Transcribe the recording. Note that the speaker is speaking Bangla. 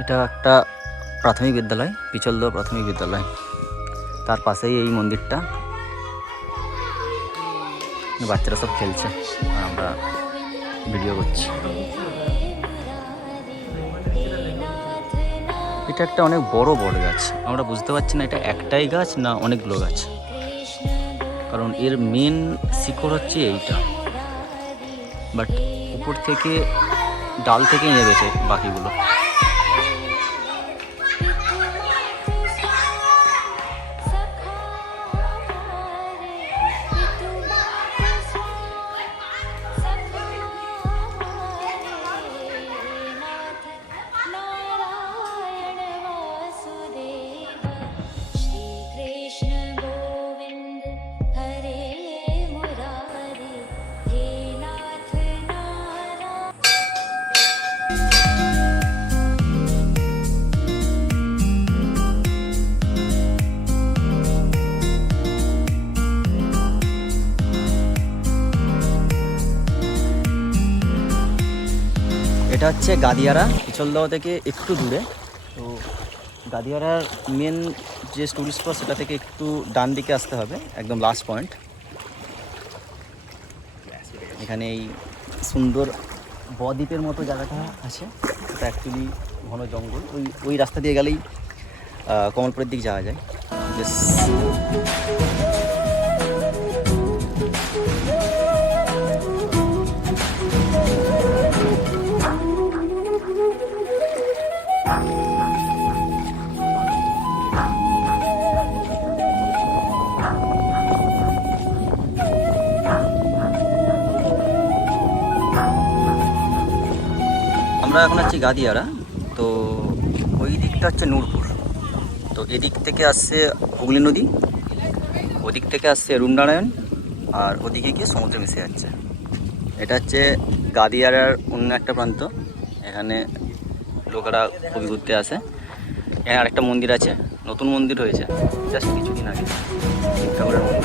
এটা একটা প্রাথমিক বিদ্যালয়, পিছলদহ প্রাথমিক বিদ্যালয়। তার পাশেই এই মন্দিরটা, বাচ্চারা সব খেলছে আর আমরা ভিডিও করছি। এটা একটা অনেক বড় বড় গাছ, আমরা বুঝতে পারছি না এটা একটাই গাছ না অনেকগুলো গাছ, কারণ এর মেন শিকড় হচ্ছে এইটা, বাট উপর থেকে ডাল থেকে নেমেছে বাকিগুলো। এটা হচ্ছে গাদিয়ারা, পিছলদহ থেকে একটু দূরে। তো গাদিয়ারার মেন যে টুরিস্ট স্পট সেটা থেকে একটু ডান দিকে আসতে হবে, একদম লাস্ট পয়েন্ট। এখানে এই সুন্দর বদ্বীপের মতো জায়গাটা আছে, এটা অ্যাকচুয়ালি ঘন জঙ্গল। ওই রাস্তা দিয়ে গেলেই কমলপুরের দিকে যাওয়া যায়। বেশ আমরা এখন আছি গাদিয়ারা। তো ওই দিকটা হচ্ছে নূরপুর। তো এদিক থেকে আসছে হুগলি নদী, ওদিক থেকে আসছে রূপনারায়ণ, আর ওদিকে গিয়ে সমুদ্রে মিশে যাচ্ছে। এটা হচ্ছে গাদিয়ারার অন্য একটা প্রান্ত, এখানে লোকেরা খুবই ঘুরতে আসে। এখানে আরেকটা মন্দির আছে, নতুন মন্দির হয়েছে জাস্ট কিছুদিন আগে, শিব ঠাকুরের মন্দির।